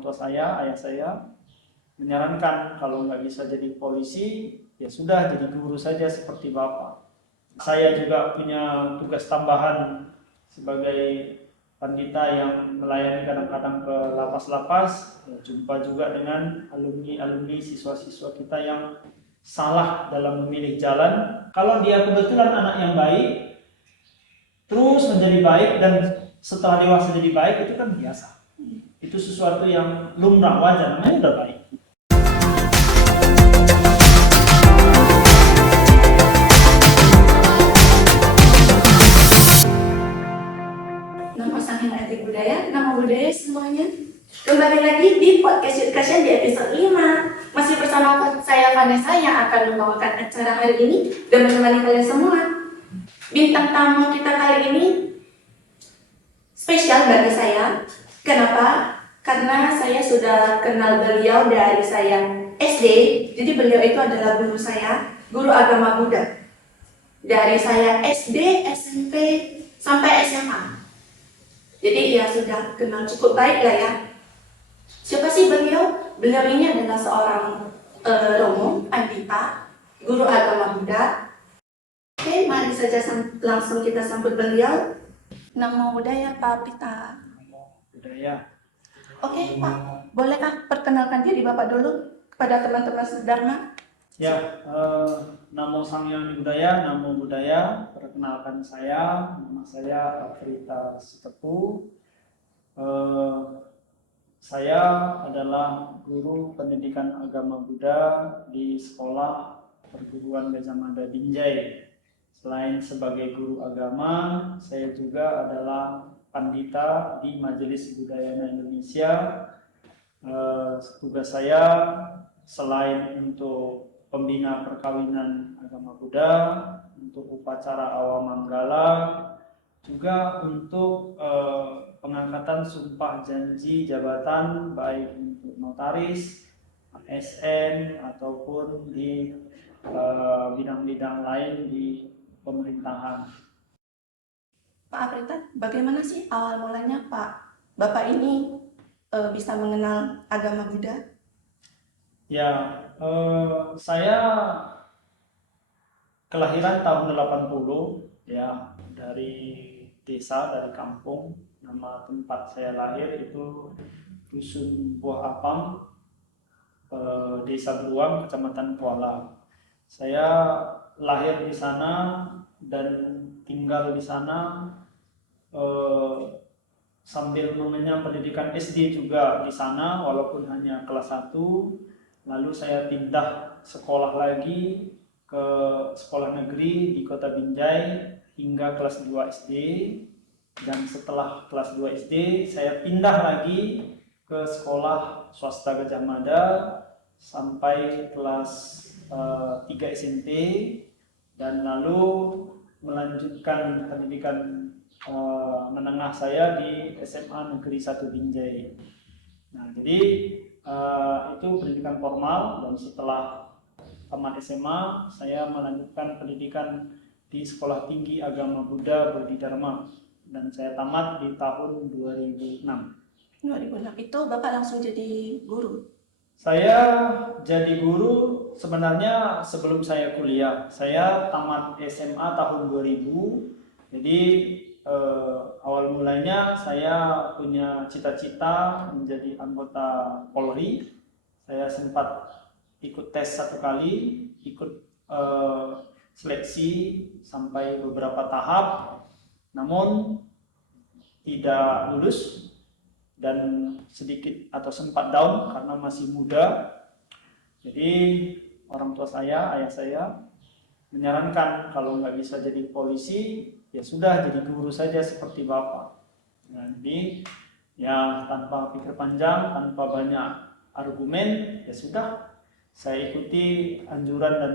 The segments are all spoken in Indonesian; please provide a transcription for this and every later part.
orang tua saya, ayah saya menyarankan kalau nggak bisa jadi polisi, ya sudah jadi guru saja seperti bapak. Saya juga punya tugas tambahan sebagai pandita yang melayani kadang-kadang ke lapas-lapas, ya, jumpa juga dengan alumni-alumni siswa-siswa kita yang salah dalam memilih jalan. Kalau dia kebetulan anak yang baik, terus menjadi baik dan setelah dewasa jadi baik, itu kan biasa. Itu sesuatu yang lumrah, wajar, namanya udah baik. Nama sang etik budaya, nama budaya semuanya. Kembali lagi di podcast Education di episode 5. Masih bersama saya Vanessa yang akan membawakan acara hari ini dan menemani kalian semua. Bintang tamu kita kali ini spesial bagi saya. Kenapa? Karena saya sudah kenal beliau dari saya SD. Jadi beliau itu adalah guru saya, guru agama Buddha. Dari saya SD, SMP, sampai SMA. Jadi ya sudah kenal cukup baik lah ya. Siapa sih beliau? Beliau ini adalah seorang Romo, Pandita, guru agama Buddha. Oke, mari saja langsung kita sambut beliau. Namo Buddhaya Pak Pita. Namo Buddhaya. Oke Pak, bolehkah perkenalkan diri Bapak dulu kepada teman-teman sedharma? Ya, Namo Sang Hyang Buddhaya, Namo Buddhaya. Perkenalkan saya, nama saya Pak Prita Sitepu. Saya adalah guru pendidikan agama Buddha di sekolah perguruan Gajah Mada Binjai. Selain sebagai guru agama, saya juga adalah pandita di Majelis Budaya Indonesia. Tugas saya selain untuk pembina perkawinan agama Buddha, untuk upacara awal manggala, juga untuk pengangkatan sumpah janji jabatan baik untuk notaris, ASN ataupun di bidang-bidang lain di pemerintahan. Pak Aprita, bagaimana sih awal mulanya Bapak ini bisa mengenal agama Buddha? Ya, saya kelahiran tahun 80 ya, dari desa, dari kampung. Nama tempat saya lahir itu Dusun Buah Apang, Desa Beruang, Kecamatan Kuala. Saya lahir di sana dan tinggal di sana sambil mengenyam pendidikan SD juga di sana walaupun hanya kelas 1. Lalu saya pindah sekolah lagi ke sekolah negeri di Kota Binjai hingga kelas 2 SD, dan setelah kelas 2 SD saya pindah lagi ke sekolah swasta Gajah Mada sampai kelas 3 SMP, dan lalu melanjutkan pendidikan menengah saya di SMA Negeri 1 Binjai. Nah, jadi itu pendidikan formal, dan setelah tamat SMA saya melanjutkan pendidikan di Sekolah Tinggi Agama Buddha Bodhidharma, dan saya tamat di tahun 2006. 2006 itu Bapak langsung jadi guru? Saya jadi guru sebenarnya sebelum saya kuliah. Saya tamat SMA tahun 2000. Jadi awal mulanya saya punya cita-cita menjadi anggota Polri. Saya sempat ikut tes 1 kali, ikut seleksi sampai beberapa tahap, namun tidak lulus dan sedikit atau sempat down karena masih muda. Jadi orang tua saya, ayah saya menyarankan kalau nggak bisa jadi polisi, ya sudah jadi guru saja seperti bapak. Nah, jadi ya tanpa pikir panjang, tanpa banyak argumen, ya sudah saya ikuti anjuran dan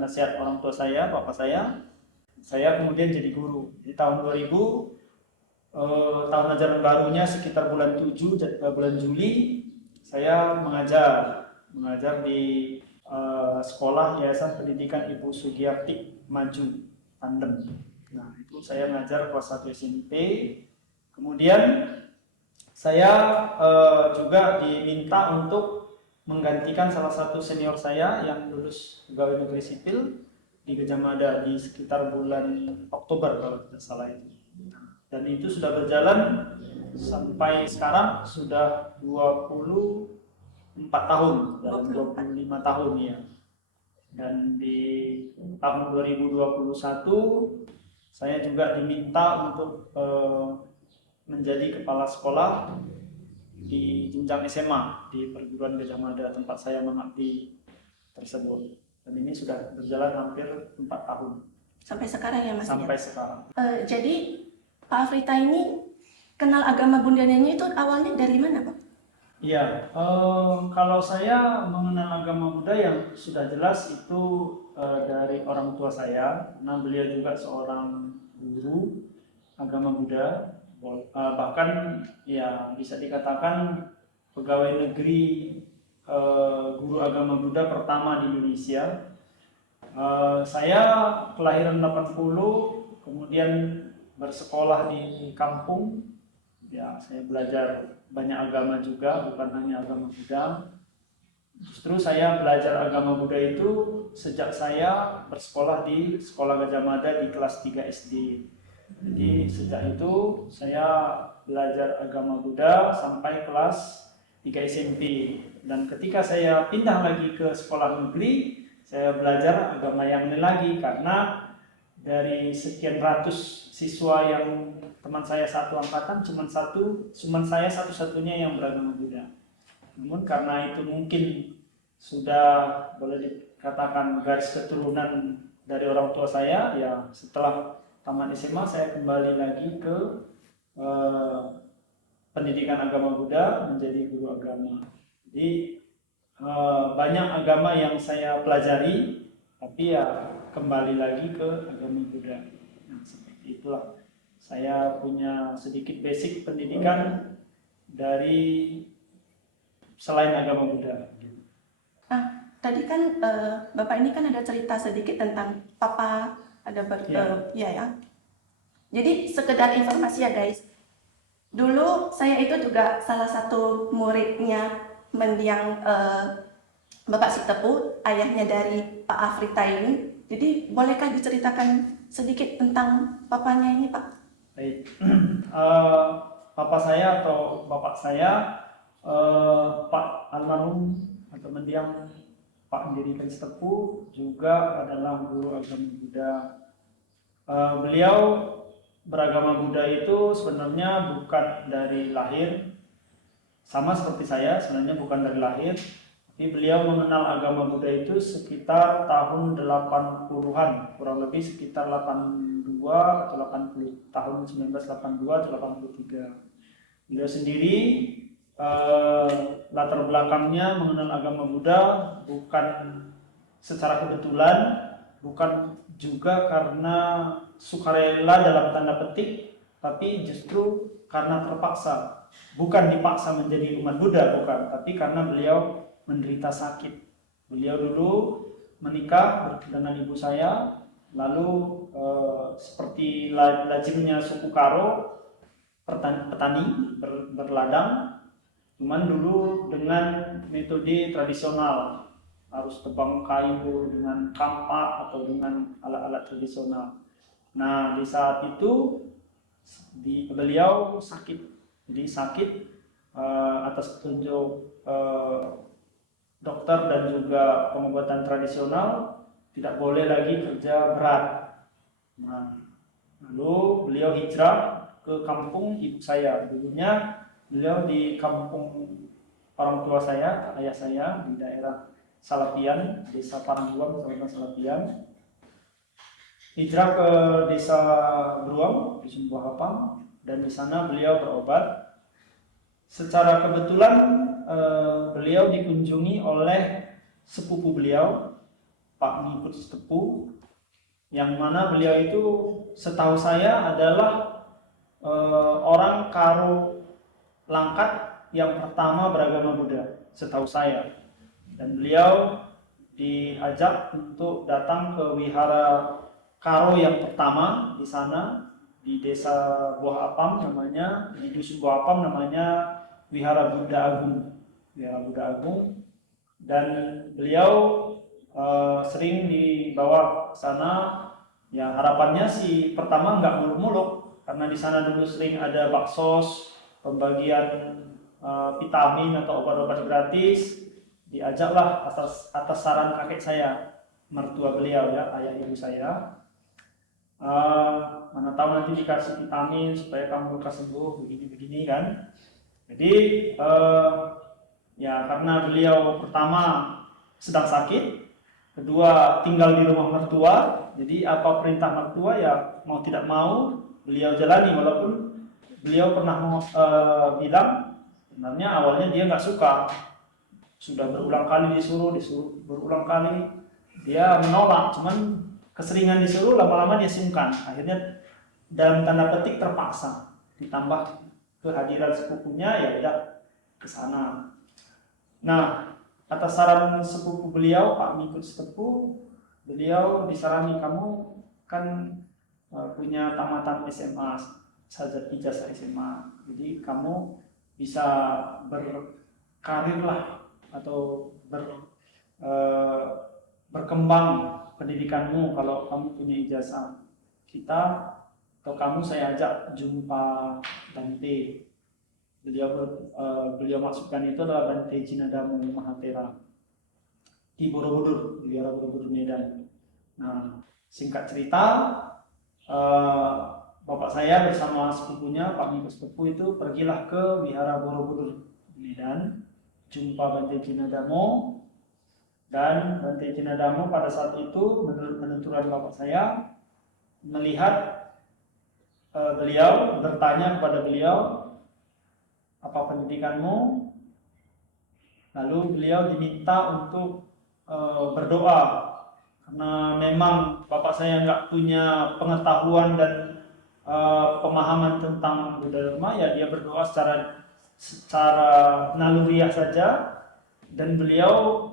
nasihat orang tua saya, bapak saya. Saya kemudian jadi guru. Di tahun 2000, tahun ajaran barunya sekitar bulan 7, bulan Juli, saya mengajar di sekolah Yayasan Pendidikan Ibu Sugiyarti Maju Tandem. Nah, itu saya mengajar kelas 1 SMP. Kemudian Saya juga diminta untuk menggantikan salah satu senior saya yang lulus pegawai negeri sipil di Gajah Mada di sekitar bulan Oktober kalau tidak salah itu. Dan itu sudah berjalan sampai sekarang sudah 24 tahun, dalam 25 tahun ya. Dan di tahun 2021 saya juga diminta untuk menjadi kepala sekolah di jenjang SMA di perguruan Gajah Mada tempat saya mengabdi tersebut. Dan ini sudah berjalan hampir 4 tahun. Sampai sekarang ya Mas? Sampai sekarang. Jadi Pak Afrita ini kenal agama bundanya itu awalnya dari mana Pak? Iya, kalau saya mengenal agama Buddha yang sudah jelas itu dari orang tua saya, karena beliau juga seorang guru agama Buddha. Bahkan ya bisa dikatakan pegawai negeri guru agama Buddha pertama di Indonesia. Saya kelahiran 80, kemudian bersekolah di kampung. Ya, saya belajar banyak agama juga, bukan hanya agama Buddha. Justru saya belajar agama Buddha itu sejak saya bersekolah di Sekolah Gajah Mada di kelas 3 SD. Jadi sejak itu saya belajar agama Buddha sampai kelas 3 SMP. Dan ketika saya pindah lagi ke sekolah negeri, saya belajar agama yang lain lagi, karena dari sekian ratus siswa yang teman saya satu angkatan, cuma saya satu-satunya yang beragama Buddha. Namun karena itu mungkin sudah boleh dikatakan garis keturunan dari orang tua saya, ya setelah tamat SMA saya kembali lagi ke pendidikan agama Buddha, menjadi guru agama. Jadi banyak agama yang saya pelajari, tapi ya kembali lagi ke agama Buddha. Nah, seperti itulah. Saya punya sedikit basic pendidikan dari selain agama Buddha. Tadi kan Bapak ini kan ada cerita sedikit tentang Papa, ada ya. Jadi sekedar informasi ya guys. Dulu saya itu juga salah satu muridnya mendiang Bapak Sitepu, ayahnya dari Pak Afrita ini. Jadi bolehkah diceritakan sedikit tentang papanya ini Pak? Baik, papa saya atau bapak saya, Pak almarhum atau mendiang Pak Diri Sitepu juga adalah guru agama Buddha. Beliau beragama Buddha itu sebenarnya bukan dari lahir, sama seperti saya, sebenarnya bukan dari lahir, tapi beliau mengenal agama Buddha itu sekitar tahun 80-an, kurang lebih sekitar 82 atau 80, tahun 1982 atau 83. Beliau sendiri latar belakangnya mengenal agama Buddha bukan secara kebetulan, bukan juga karena sukarela dalam tanda petik, tapi justru karena terpaksa. Bukan dipaksa menjadi umat Buddha, bukan, tapi karena beliau menderita sakit. Beliau dulu menikah dengan ibu saya, lalu seperti lazimnya suku Karo, petani berladang, cuman dulu dengan metode tradisional, harus tebang kayu dengan kampak atau dengan alat-alat tradisional. Nah, di saat itu beliau sakit. Jadi sakit atas petunjuk dokter dan juga pengobatan tradisional, tidak boleh lagi kerja berat. Nah, lalu beliau hijrah ke kampung ibu saya. Dulunya beliau di kampung orang tua saya, ayah saya, di daerah Salapian, desa Parangguang, Kecamatan Salapian. Hijrah ke desa Beruang, di Sumbuh Hapang, dan di sana beliau berobat. Secara kebetulan beliau dikunjungi oleh sepupu beliau, Pak Ngikut Sitepu, yang mana beliau itu setahu saya adalah orang Karo Langkat yang pertama beragama Buddha, setahu saya. Dan beliau diajak untuk datang ke wihara Karo yang pertama di sana, di desa Buah Apam namanya, di dusun Buah Apam namanya Wihara Buddha Agung. Wihara Buddha Agung, dan beliau sering dibawa ke sana. Ya harapannya sih pertama nggak muluk-muluk, karena di sana dulu sering ada baksos, pembagian vitamin atau obat-obat gratis. Diajaklah atas saran kakek saya, mertua beliau ya, ayah ibu saya. Mana tahu nanti dikasih vitamin supaya kamu lekas sembuh begini-begini kan. Jadi ya karena beliau pertama sedang sakit, kedua tinggal di rumah mertua, jadi apa perintah mertua ya mau tidak mau beliau jalani, walaupun beliau pernah bilang sebenarnya awalnya dia nggak suka, sudah berulang kali disuruh berulang kali dia menolak, cuman keseringan disuruh lama-lama dia sungkan, akhirnya dalam tanda petik terpaksa, ditambah kehadiran sepupunya ya udah ke sana. Nah, atas saran sepupu beliau, Pak Mikut Sepupu, beliau disarani, kamu kan punya tamatan SMA, saja ijazah SMA, jadi kamu bisa berkarir lah atau berkembang pendidikanmu kalau kamu punya ijazah kita, atau kamu saya ajak jumpa Bante. Beliau maksudkan itu adalah Bante Jinadamu Mahatera di Borobudur, di daerah Borobudur Medan. Nah, singkat cerita, bapak saya bersama sepupunya Pak Miko Sepupu itu pergilah ke Wihara Borobudur Medan, jumpa Bante Jinadamo, dan Bante Jinadamo pada saat itu menurut penuturan bapak saya melihat beliau, bertanya kepada beliau, apa pendidikanmu? Lalu beliau diminta untuk berdoa, karena memang bapak saya nggak punya pengetahuan dan pemahaman tentang Buddha Dharma, ya dia berdoa secara naluriah saja, dan beliau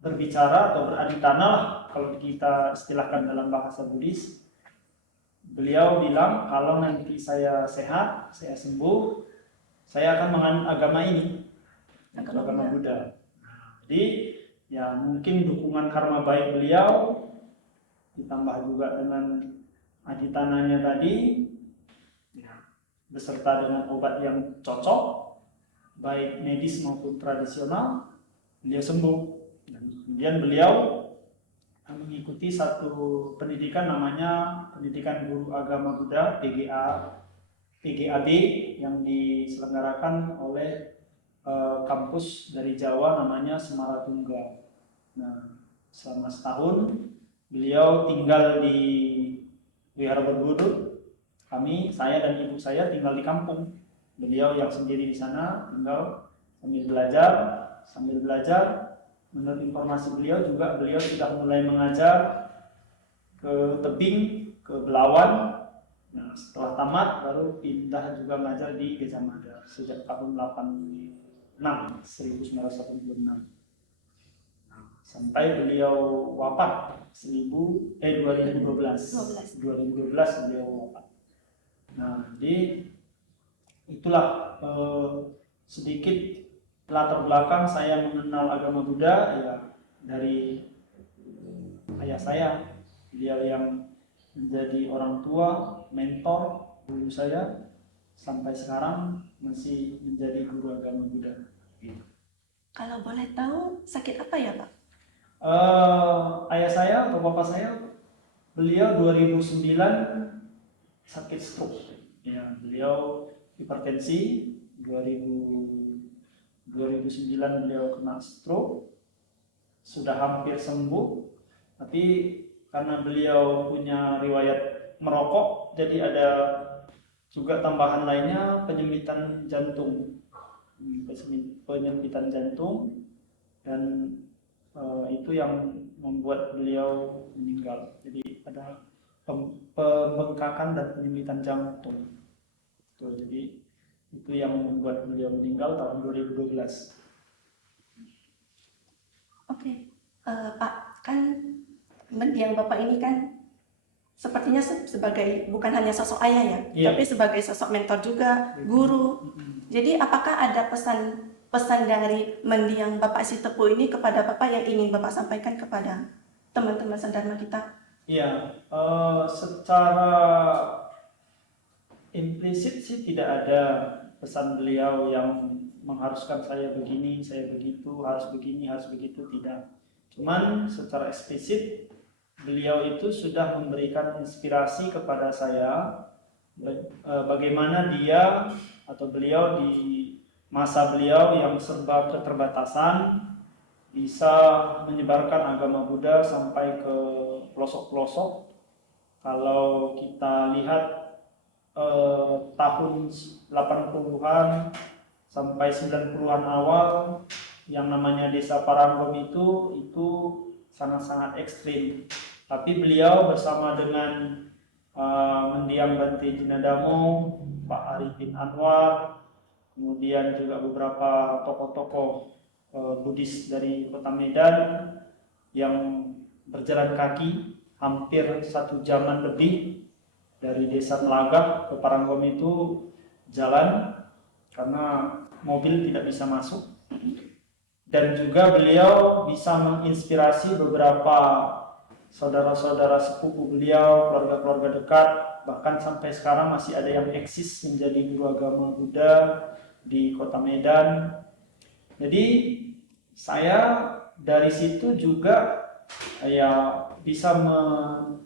berbicara atau beradu tanah lah, kalau kita istilahkan dalam bahasa Buddhis. Beliau bilang kalau nanti saya sehat, saya sembuh, saya akan menganut agama ini, agama Buddha. Jadi ya mungkin dukungan karma baik beliau ditambah juga dengan aditananya tadi, ya, beserta dengan obat yang cocok baik medis maupun tradisional, beliau sembuh. Dan kemudian beliau mengikuti satu pendidikan namanya Pendidikan Guru Agama Buddha PGAB, yang diselenggarakan oleh kampus dari Jawa namanya Semaratungga. Nah, selama setahun beliau tinggal di Wihara Borobudur. Saya dan ibu saya tinggal di kampung. Beliau yang sendiri di sana tinggal sambil belajar. Menurut informasi beliau juga, beliau sudah mulai mengajar ke tebing, ke Belawan. Nah, setelah tamat baru pindah juga mengajar di Gajah Mada sejak tahun 1986 sampai beliau wafat 2012 beliau wafat. Nah, jadi itulah sedikit latar belakang saya mengenal agama Buddha ya, dari ayah saya, beliau yang menjadi orang tua, mentor, guru saya, sampai sekarang masih menjadi guru agama Buddha. Kalau boleh tahu sakit apa ya Pak? Ayah saya atau bapak saya, beliau 2009 sakit stroke. Ya, beliau hipertensi. 2009 beliau kena stroke, sudah hampir sembuh, tapi karena beliau punya riwayat merokok, jadi ada juga tambahan lainnya, penyempitan jantung, dan itu yang membuat beliau meninggal. Jadi ada pembengkakan dan penyempitan jantung. Jadi itu yang membuat beliau meninggal tahun 2012. Oke, Pak, kan mendiang Bapak ini kan sepertinya sebagai bukan hanya sosok ayah ya, Iya. tapi sebagai sosok mentor juga, guru. Jadi apakah ada pesan dari mendiang Bapak Sitepu ini kepada Bapak yang ingin Bapak sampaikan kepada teman-teman sedharma kita? Iya, secara implisit sih tidak ada pesan beliau yang mengharuskan saya begini, saya begitu, harus begini, harus begitu, tidak. Cuman secara eksplisit beliau itu sudah memberikan inspirasi kepada saya bagaimana dia atau beliau di masa beliau yang serba keterbatasan bisa menyebarkan agama Buddha sampai ke pelosok-pelosok. Kalau kita lihat tahun 80-an sampai 90-an awal yang namanya Desa Paranggom itu sangat-sangat ekstrim. Tapi beliau bersama dengan mendiang Bante Jinadamo, Pak Arifin Anwar, kemudian juga beberapa tokoh-tokoh Buddhis dari Kota Medan yang berjalan kaki hampir 1 jaman lebih dari Desa Telagah ke Paranggom itu jalan karena mobil tidak bisa masuk. Dan juga beliau bisa menginspirasi beberapa saudara-saudara sepupu beliau, keluarga-keluarga dekat, bahkan sampai sekarang masih ada yang eksis menjadi guru agama Buddha di Kota Medan. Jadi saya dari situ juga ya bisa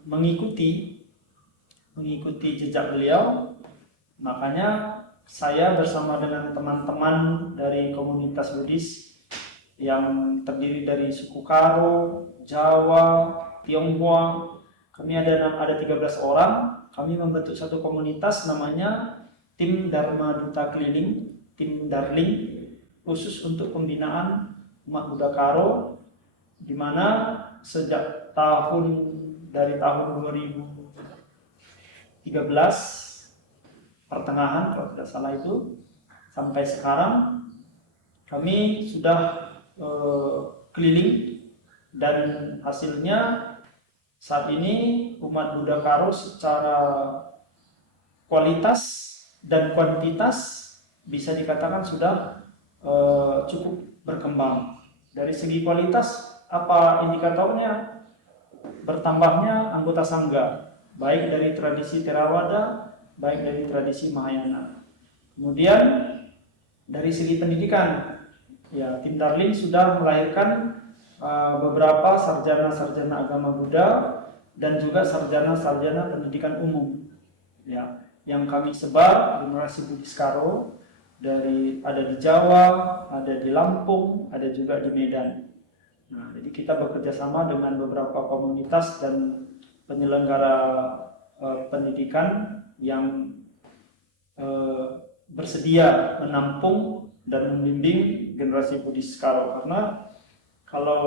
mengikuti jejak beliau. Makanya saya bersama dengan teman-teman dari komunitas Buddhis yang terdiri dari suku Karo, Jawa, Tionghoa, kami ada 13 orang. Kami membentuk satu komunitas namanya Tim Dharma Duta Keliling, Tim Darling, khusus untuk pembinaan umat Buddha Karo, di mana sejak dari tahun 2013 pertengahan kalau tidak salah itu sampai sekarang kami sudah keliling, dan hasilnya saat ini umat Buddha Karo secara kualitas dan kuantitas bisa dikatakan sudah cukup berkembang. Dari segi kualitas, apa indikatornya? Bertambahnya anggota sangga, baik dari tradisi Theravada, baik dari tradisi Mahayana. Kemudian dari segi pendidikan, ya, Tim Darling sudah melahirkan beberapa sarjana-sarjana agama Buddha dan juga sarjana-sarjana pendidikan umum, ya, yang kami sebar generasi Buddhis Karo ada di Jawa, ada di Lampung, ada juga di Medan. Nah, jadi kita bekerja sama dengan beberapa komunitas dan penyelenggara pendidikan yang bersedia menampung dan membimbing generasi Buddhis Karo. Karena kalau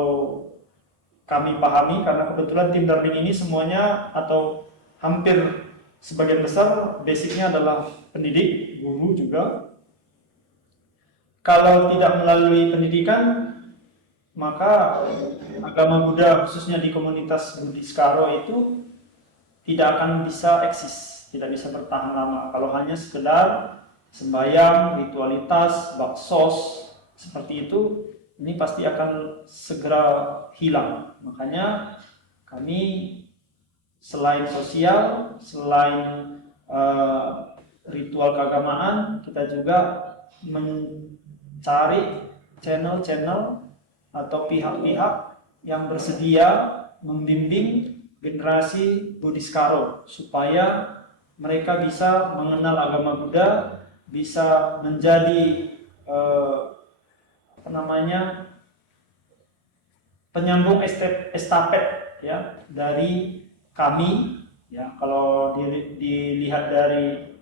kami pahami, karena kebetulan tim Darling ini semuanya atau hampir sebagian besar basicnya adalah pendidik, guru juga. Kalau tidak melalui pendidikan, maka agama Buddha khususnya di komunitas Buddhis Karo itu tidak akan bisa eksis, tidak bisa bertahan lama kalau hanya sekedar sembahyang, ritualitas, baksos seperti itu. Ini pasti akan segera hilang. Makanya kami selain sosial, selain ritual keagamaan, kita juga mencari channel-channel atau pihak-pihak yang bersedia membimbing generasi Buddhis Karo supaya mereka bisa mengenal agama Buddha, bisa menjadi penyambung estafet ya dari kami, ya. Kalau dilihat dari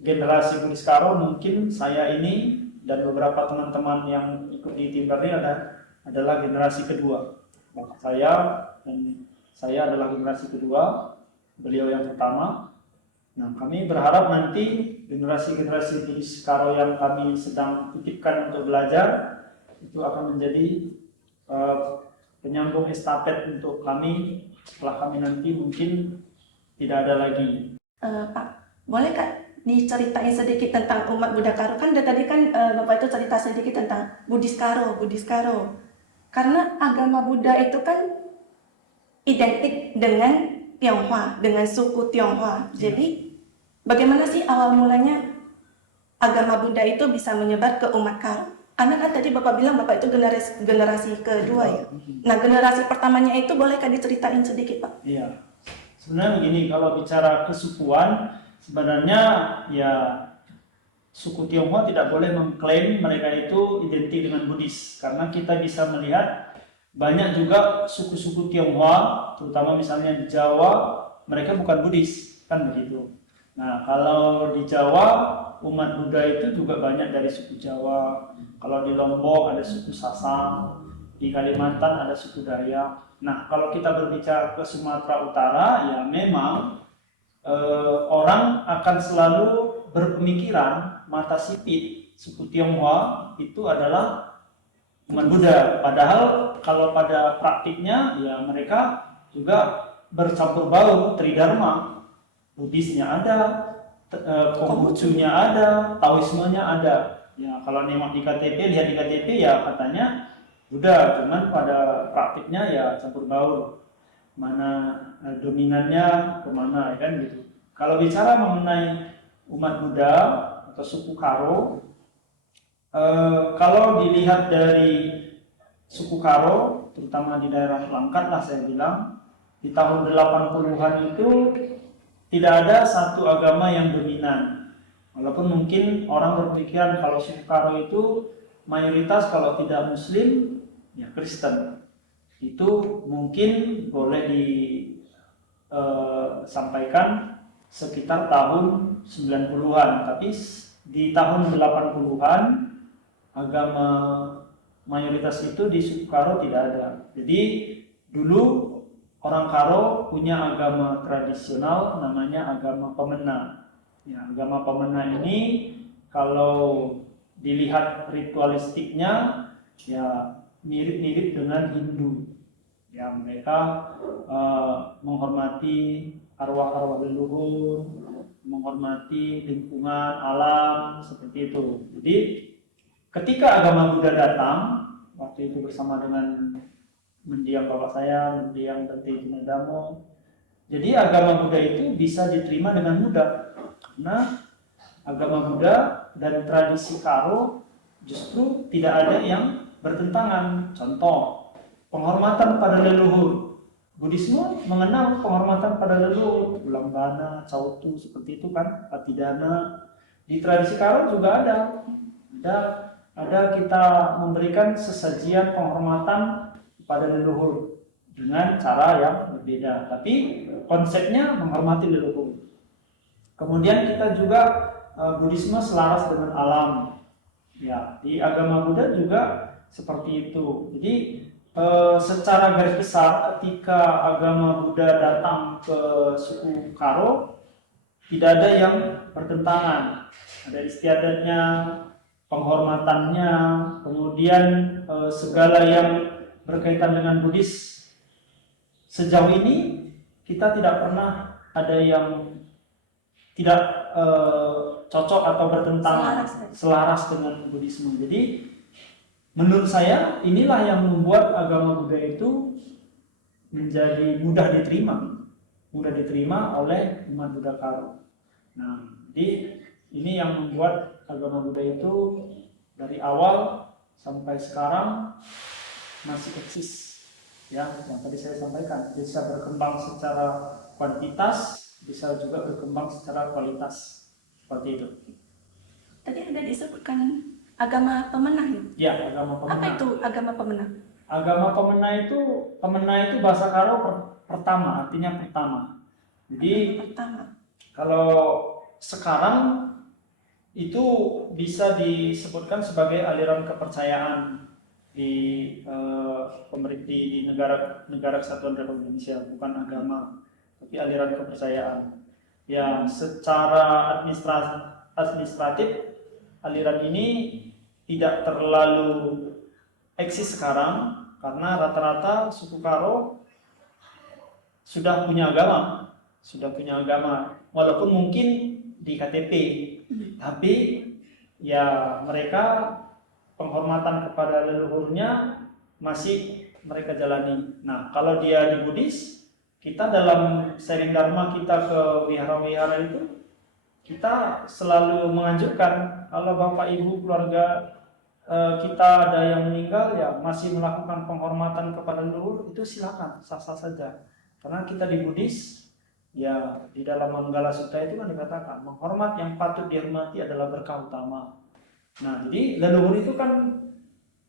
generasi Buddhis Karo, mungkin saya ini dan beberapa teman-teman yang ikut di tim kami adalah generasi kedua. Bapak saya adalah generasi kedua, beliau yang pertama. Nah, kami berharap nanti generasi-generasi Buddhis Karo yang kami sedang titipkan untuk belajar itu akan menjadi penyambung estafet untuk kami setelah kami nanti mungkin tidak ada lagi. Pak, boleh Kak diceritain sedikit tentang umat Buddha Karo? Kan dari tadi kan Bapak itu cerita sedikit tentang Buddhis Karo, Buddhis Karo. Karena agama Buddha itu kan identik dengan Tionghoa, dengan suku Tionghoa. Jadi bagaimana sih awal mulanya agama Buddha itu bisa menyebar ke umat Karo? Karena kan tadi Bapak bilang Bapak itu generasi kedua ya. Nah, generasi pertamanya itu bolehkah diceritain sedikit, Pak? Iya. Sebenarnya begini, kalau bicara kesukuan, sebenarnya ya suku Tionghoa tidak boleh mengklaim mereka itu identik dengan Buddhis, karena kita bisa melihat banyak juga suku-suku Tionghoa, terutama misalnya di Jawa, mereka bukan Buddhis, kan begitu. Nah, kalau di Jawa, umat Buddha itu juga banyak dari suku Jawa. Kalau di Lombok ada suku Sasak, di Kalimantan ada suku Dayak. Nah, kalau kita berbicara ke Sumatera Utara, ya memang orang akan selalu berpemikiran mata sipit suku Tionghoa itu adalah umat Buddha. Padahal kalau pada praktiknya ya mereka juga bercampur baur, tridharma. Buddhisnya ada, Konghucunya ada, Taoismenya ada. Ya kalau nengok di KTP, lihat di KTP ya katanya Buddha, cuman pada praktiknya ya campur baur. Mana dominannya kemana, ya kan gitu. Kalau bicara mengenai umat Buddha atau suku Karo, kalau dilihat dari suku Karo, terutama di daerah Langkat lah saya bilang, di tahun 80-an itu tidak ada satu agama yang dominan. Walaupun mungkin orang berpikiran kalau suku Karo itu mayoritas kalau tidak Muslim, ya Kristen. Itu mungkin boleh disampaikan sekitar tahun 90-an. Tapi di tahun 80-an agama mayoritas itu di suku Karo tidak ada. Jadi dulu orang Karo punya agama tradisional namanya agama Pemena. Ya, agama Pemena ini kalau dilihat ritualistiknya ya mirip-mirip dengan Hindu. Ya, mereka menghormati arwah-arwah leluhur, menghormati lingkungan alam seperti itu. Jadi ketika agama Buddha datang waktu itu bersama dengan mendiang bapak saya, mendiang Tete Jinadamo. Jadi agama Buddha itu bisa diterima dengan mudah karena agama Buddha dan tradisi Karo justru tidak ada yang bertentangan. Contoh, penghormatan pada leluhur. Buddhisme mengenal penghormatan pada leluhur, Ulambana, Cautu seperti itu kan, Patidana. Di tradisi Karo juga ada kita memberikan sesajian penghormatan pada leluhur dengan cara yang berbeda, tapi konsepnya menghormati leluhur. Kemudian kita juga Buddhisme selaras dengan alam. Ya, di agama Buddha juga seperti itu. Jadi secara garis besar ketika agama Buddha datang ke suku Karo tidak ada yang bertentangan. Ada istiadatnya, penghormatannya, kemudian segala yang berkaitan dengan Buddhis. Sejauh ini kita tidak pernah ada yang tidak cocok atau bertentangan, selaras dengan Buddhisme. Jadi menurut saya inilah yang membuat agama Buddha itu menjadi mudah diterima oleh umat Buddha Karo. Nah, jadi ini yang membuat agama Buddha itu dari awal sampai sekarang masih eksis, ya, yang tadi saya sampaikan, bisa berkembang secara kuantitas, bisa juga berkembang secara kualitas, seperti itu. Tadi ada disebutkan agama pemenang. Ya, agama pemenang. Apa itu agama pemenang? Agama pemenang itu bahasa Karo pertama, artinya pertama. Jadi pertama. Kalau sekarang itu bisa disebutkan sebagai aliran kepercayaan di pemerintah di negara Kesatuan Republik Indonesia, bukan agama, tapi aliran kepercayaan. Ya, secara administratif aliran ini tidak terlalu eksis sekarang karena rata-rata suku Karo sudah punya agama, sudah punya agama, walaupun mungkin di KTP, tapi ya mereka penghormatan kepada leluhurnya masih mereka jalani. Nah, kalau dia di Buddhis, kita dalam sharing dharma kita ke wihara-wihara itu, kita selalu menganjurkan kalau bapak ibu keluarga kita ada yang meninggal ya masih melakukan penghormatan kepada leluhur, itu silakan, sah-sah saja. Karena kita di Buddhis ya di dalam Manggala Sutta itu kan dikatakan menghormat yang patut dihormati adalah berkah utama. Nah, jadi leluhur itu kan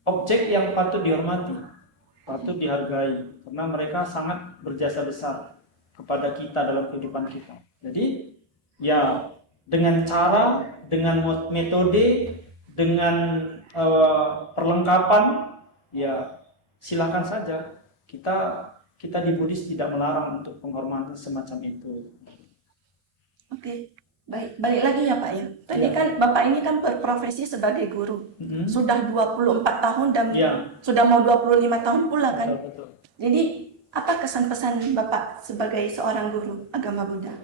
objek yang patut dihormati, patut dihargai, karena mereka sangat berjasa besar kepada kita dalam kehidupan kita. Jadi ya dengan cara, dengan metode, dengan perlengkapan, ya silakan saja. Kita di Buddhis tidak melarang untuk penghormatan semacam itu. Oke, baik. Balik lagi ya Pak ya. Tadi kan Bapak ini kan berprofesi sebagai guru. Sudah 24 tahun dan sudah mau 25 tahun pula kan. Betul. Jadi apa kesan-pesan Bapak sebagai seorang guru agama Buddha?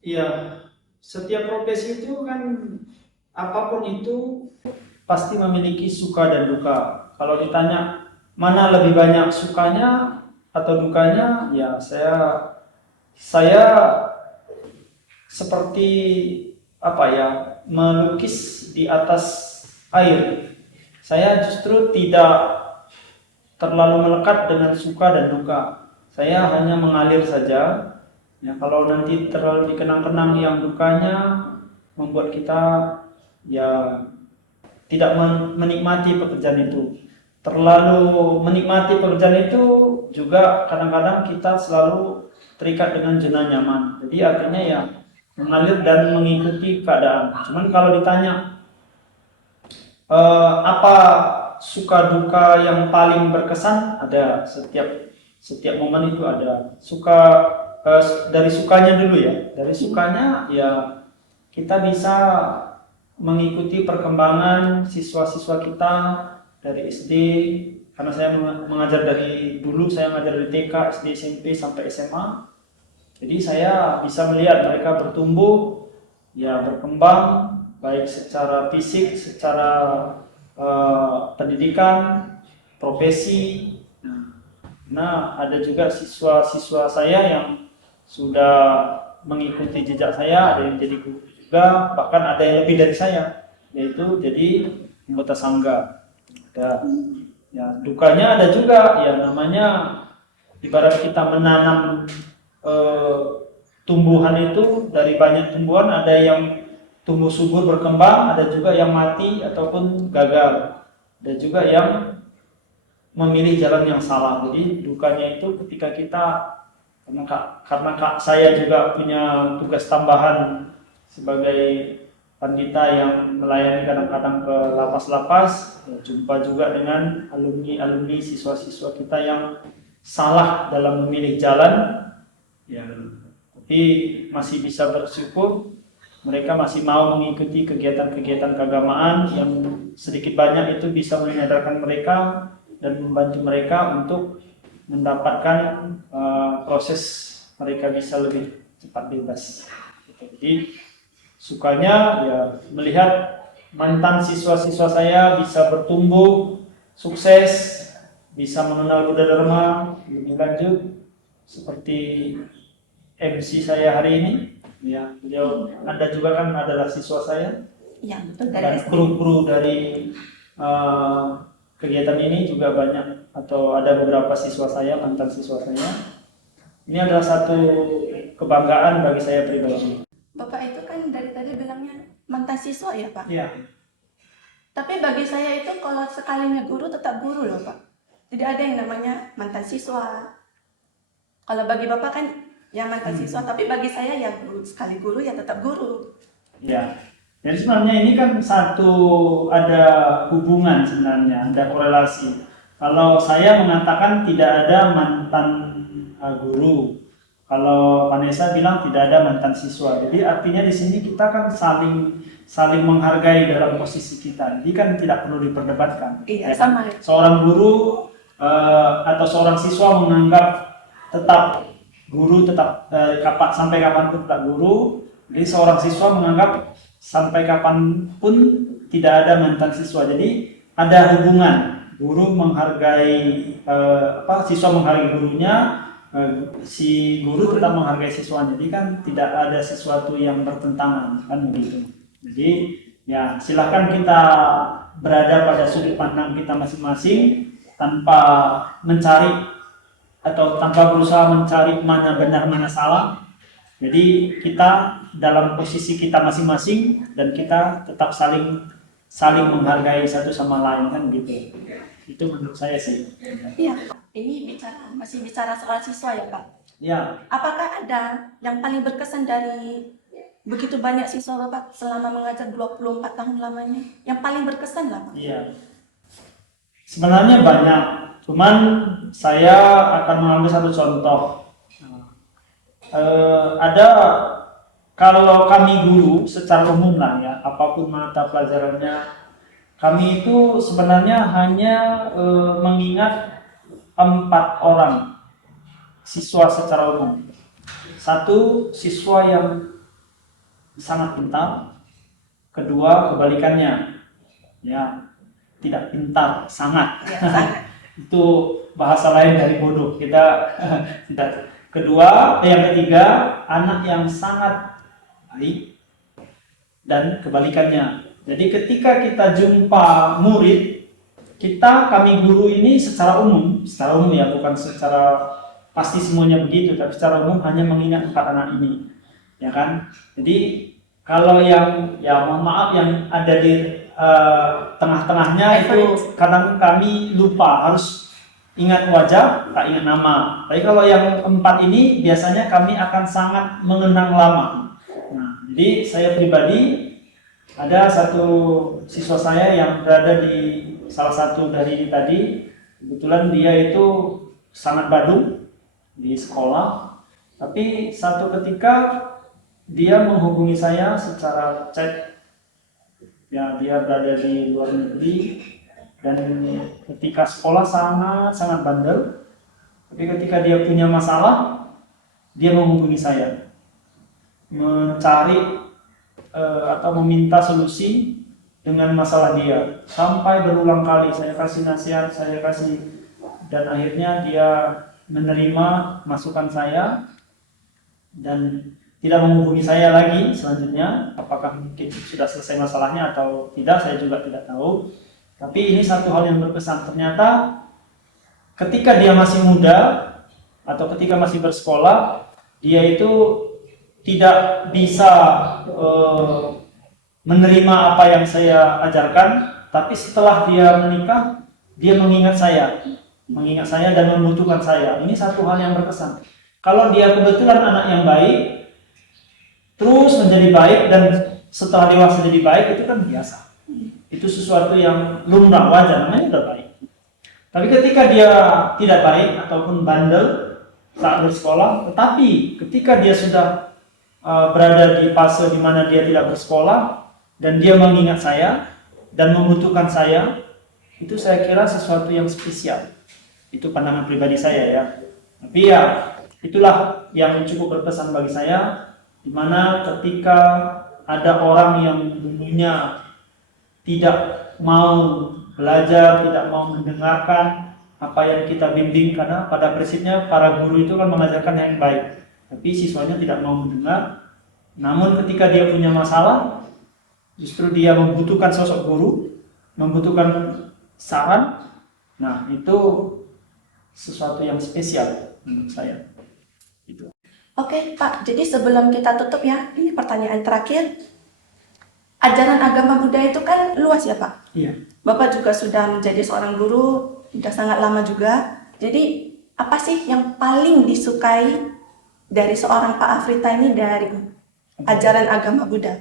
Iya, setiap profesi itu kan apapun itu pasti memiliki suka dan duka. Kalau ditanya mana lebih banyak sukanya atau dukanya, ya saya seperti apa ya, melukis di atas air. Saya justru tidak terlalu melekat dengan suka dan duka. Saya hanya mengalir saja. Ya, kalau nanti terlalu dikenang-kenang yang dukanya membuat kita ya tidak menikmati pekerjaan itu. Terlalu menikmati pekerjaan itu juga kadang-kadang kita selalu terikat dengan zona nyaman. Jadi artinya ya mengalir dan mengikuti keadaan. Cuman kalau ditanya apa suka duka yang paling berkesan, ada setiap momen itu ada. Dari sukanya dulu ya. Dari sukanya ya kita bisa mengikuti perkembangan siswa-siswa kita dari SD, karena saya mengajar dari dulu, saya mengajar dari TK, SD, SMP sampai SMA. Jadi saya bisa melihat mereka bertumbuh, ya berkembang baik secara fisik, secara pendidikan, profesi. Nah, ada juga siswa-siswa saya yang sudah mengikuti jejak saya, ada yang jadi guru juga, bahkan ada yang lebih dari saya, yaitu jadi anggota sangga. Ya, dukanya ada juga, ya namanya ibarat kita menanam tumbuhan itu, dari banyak tumbuhan ada yang tumbuh subur berkembang, ada juga yang mati ataupun gagal, ada juga yang memilih jalan yang salah. Jadi dukanya itu ketika kita, karena saya juga punya tugas tambahan sebagai pandita yang melayani kadang-kadang ke lapas-lapas, ya, jumpa juga dengan alumni siswa-siswa kita yang salah dalam memilih jalan, ya, tapi masih bisa bersyukur mereka masih mau mengikuti kegiatan-kegiatan keagamaan yang sedikit banyak itu bisa menyadarkan mereka dan membantu mereka untuk mendapatkan proses mereka bisa lebih cepat bebas. Jadi sukanya ya melihat mantan siswa-siswa saya bisa bertumbuh, sukses, bisa mengenal Buddha Dharma lebih lanjut, seperti MC saya hari ini. Ya, beliau Anda juga kan adalah siswa saya. Ya, betul. Dan kru-kru dari kegiatan ini juga banyak, atau ada beberapa siswa saya, mantan siswa saya. Ini adalah satu kebanggaan bagi saya pribadi. Bapak itu kan dari tadi bilangnya mantan siswa ya Pak? Iya. Tapi bagi saya itu kalau sekalinya guru tetap guru loh Pak. Tidak ada yang namanya mantan siswa. Kalau bagi Bapak kan ya mantan siswa, tapi bagi saya ya guru, sekali guru ya tetap guru. Ya. Jadi sebenarnya ini kan ada hubungan sebenarnya, ada korelasi. Kalau saya mengatakan tidak ada mantan guru, kalau Vanessa bilang tidak ada mantan siswa. Jadi artinya di sini kita kan saling menghargai dalam posisi kita. Jadi kan tidak perlu diperdebatkan. Iya, ya, sama. Seorang guru atau seorang siswa menganggap tetap guru tetap sampai kapanpun tetap guru. Jadi seorang siswa menganggap sampai kapanpun tidak ada mantan siswa. Jadi ada hubungan guru menghargai siswa menghargai gurunya, si guru tetap menghargai siswanya. Jadi kan tidak ada sesuatu yang bertentangan kan begitu. Jadi ya silahkan kita berada pada sudut pandang kita masing-masing tanpa mencari atau tanpa berusaha mencari mana benar mana salah. Jadi kita dalam posisi kita masing-masing dan kita tetap saling menghargai satu sama lain kan gitu. Itu menurut saya sih. Iya, ini masih bicara soal siswa ya Pak. Ya. Apakah ada yang paling berkesan dari begitu banyak siswa Bapak selama mengajar 24 tahun lamanya? Yang paling berkesan lah Pak? Iya. Sebenarnya banyak, cuman saya akan mengambil satu contoh. Ada kalau kami guru secara umum lah ya, apapun mata pelajarannya, kami itu sebenarnya hanya mengingat 4 orang siswa secara umum. Satu, siswa yang sangat pintar. Kedua, kebalikannya, ya tidak pintar, sangat. Itu bahasa lain dari bodoh. Kita tidak. Kedua, yang ketiga, anak yang sangat baik dan kebalikannya. Jadi ketika kita jumpa murid, kami guru ini secara umum ya, bukan secara pasti semuanya begitu, tapi secara umum hanya mengingat 4 anak ini, ya kan? Jadi kalau yang ya mohon maaf yang ada di tengah-tengahnya itu kadang kami lupa, harus ingat wajah, tak ingat nama. Tapi kalau yang 4 ini biasanya kami akan sangat mengenang lama. Nah, jadi saya pribadi ada satu siswa saya yang berada di salah satu dari tadi. Kebetulan dia itu sangat badung di sekolah. Tapi satu ketika dia menghubungi saya secara chat. Ya, dia berada di luar negeri. Dan ketika sekolah sangat bandel, tapi ketika dia punya masalah, dia menghubungi saya, mencari atau meminta solusi dengan masalah dia. Sampai berulang kali saya kasih nasihat, dan akhirnya dia menerima masukan saya dan tidak menghubungi saya lagi selanjutnya. Apakah mungkin sudah selesai masalahnya atau tidak, saya juga tidak tahu. Tapi ini satu hal yang berkesan, ternyata ketika dia masih muda atau ketika masih bersekolah, dia itu tidak bisa menerima apa yang saya ajarkan, tapi setelah dia menikah, dia mengingat saya dan membutuhkan saya. Ini satu hal yang berkesan. Kalau dia kebetulan anak yang baik, terus menjadi baik dan setelah dewasa jadi baik, itu kan biasa. Itu sesuatu yang lumrah, wajar, namanya udah baik. Tapi ketika dia tidak baik ataupun bandel saat bersekolah, tetapi ketika dia sudah berada di fase di mana dia tidak bersekolah dan dia mengingat saya dan membutuhkan saya, itu saya kira sesuatu yang spesial. Itu pandangan pribadi saya ya. Tapi ya itulah yang cukup berkesan bagi saya, di mana ketika ada orang yang dulunya tidak mau belajar, tidak mau mendengarkan apa yang kita bimbing, karena pada prinsipnya para guru itu kan mengajarkan yang baik, tapi siswanya tidak mau mendengar. Namun ketika dia punya masalah, justru dia membutuhkan sosok guru, membutuhkan saran. Nah, itu sesuatu yang spesial menurut saya. Itu. Oke Pak, jadi sebelum kita tutup ya, ini pertanyaan terakhir. Ajaran agama Buddha itu kan luas ya Pak? Iya. Bapak juga sudah menjadi seorang guru, sudah sangat lama juga. Jadi apa sih yang paling disukai dari seorang Pak Afrita ini dari ajaran agama Buddha?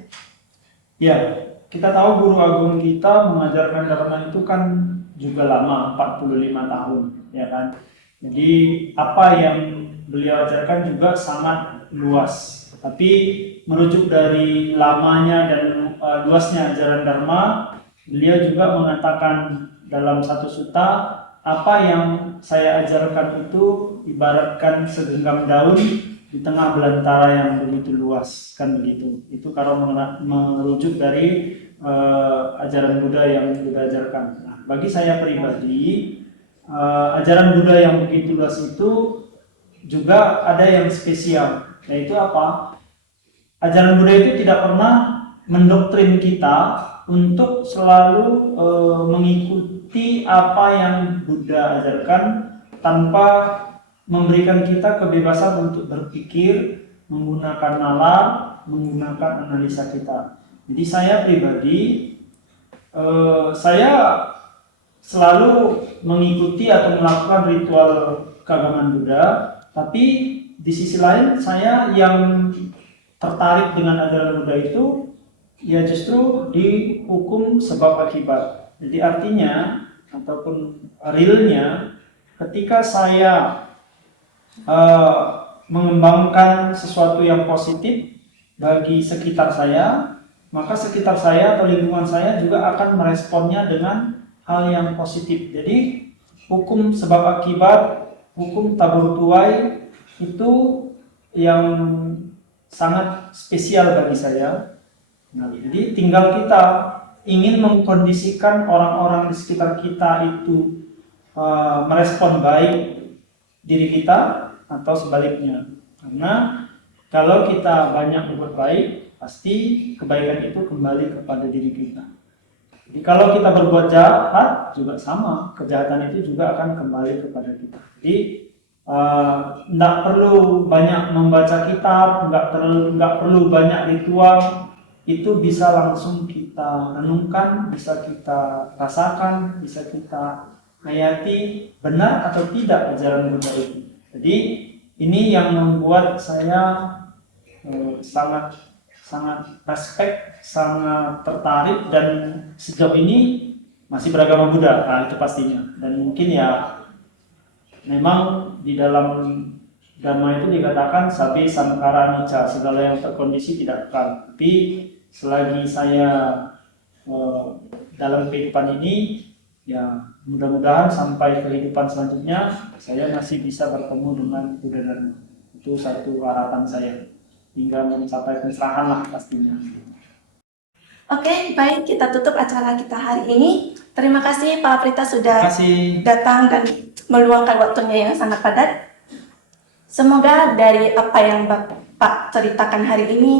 Ya, kita tahu guru agung kita mengajarkan dharma itu kan juga lama, 45 tahun, ya kan. Jadi apa yang beliau ajarkan juga sangat luas. Tapi merujuk dari lamanya dan luasnya ajaran dharma, beliau juga mengatakan dalam satu sutta, apa yang saya ajarkan itu ibaratkan segenggam daun di tengah belantara yang begitu luas, kan begitu. Itu kalau merujuk dari ajaran Buddha yang Buddha ajarkan. Nah, bagi saya pribadi, ajaran Buddha yang begitu luas itu juga ada yang spesial, yaitu apa? Ajaran Buddha itu tidak pernah mendoktrin kita untuk selalu mengikuti apa yang Buddha ajarkan tanpa memberikan kita kebebasan untuk berpikir, menggunakan nalar, menggunakan analisa kita. Jadi saya pribadi, saya selalu mengikuti atau melakukan ritual keagamaan Buddha, tapi di sisi lain saya yang tertarik dengan ajaran Buddha itu ya justru di hukum sebab akibat. Jadi artinya ataupun realnya ketika saya mengembangkan sesuatu yang positif bagi sekitar saya, maka sekitar saya atau lingkungan saya juga akan meresponnya dengan hal yang positif. Jadi hukum sebab akibat, hukum tabur tuai itu yang sangat spesial bagi saya. Nah, jadi tinggal kita ingin mengkondisikan orang-orang di sekitar kita itu merespon baik diri kita atau sebaliknya. Karena kalau kita banyak berbuat baik, pasti kebaikan itu kembali kepada diri kita. Jadi kalau kita berbuat jahat juga sama, kejahatan itu juga akan kembali kepada kita. Jadi tidak perlu banyak membaca kitab, nggak perlu banyak ritual, itu bisa langsung kita renungkan, bisa kita rasakan, bisa kita hayati benar atau tidak ajaran Buddha itu. Jadi ini yang membuat saya sangat respect, sangat tertarik, dan sejauh ini masih beragama Buddha, nah itu pastinya. Dan mungkin ya memang di dalam Dhamma itu dikatakan sabi samkara anicca, segala yang terkondisi tidak kekal. Tapi selagi saya dalam kehidupan ini, ya mudah-mudahan sampai kehidupan selanjutnya saya masih bisa bertemu dengan Buddha Dharma. Itu satu harapan saya hingga mencapai pencerahan lah pastinya. Oke, baik, kita tutup acara kita hari ini. Terima kasih Pak Prita sudah datang dan meluangkan waktunya yang sangat padat. Semoga dari apa yang Bapak ceritakan hari ini,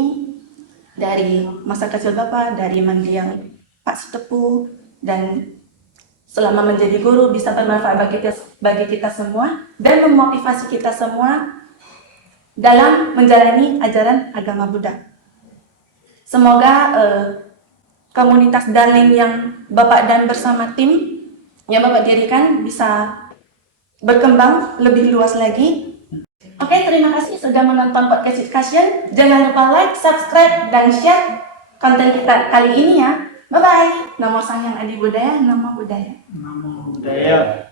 dari masa kecil Bapak, dari mendiang Pak Sutepu, dan selama menjadi guru bisa bermanfaat bagi kita semua dan memotivasi kita semua dalam menjalani ajaran agama Buddha. Semoga komunitas Darling yang Bapak dan bersama tim yang Bapak dirikan bisa berkembang lebih luas lagi. Oke, terima kasih sudah menonton podcast Discussion. Jangan lupa like, subscribe, dan share konten kita kali ini ya. Bye-bye. Namo Sang Hyang Adi Budaya, Namo Buddhaya. Namo Buddhaya.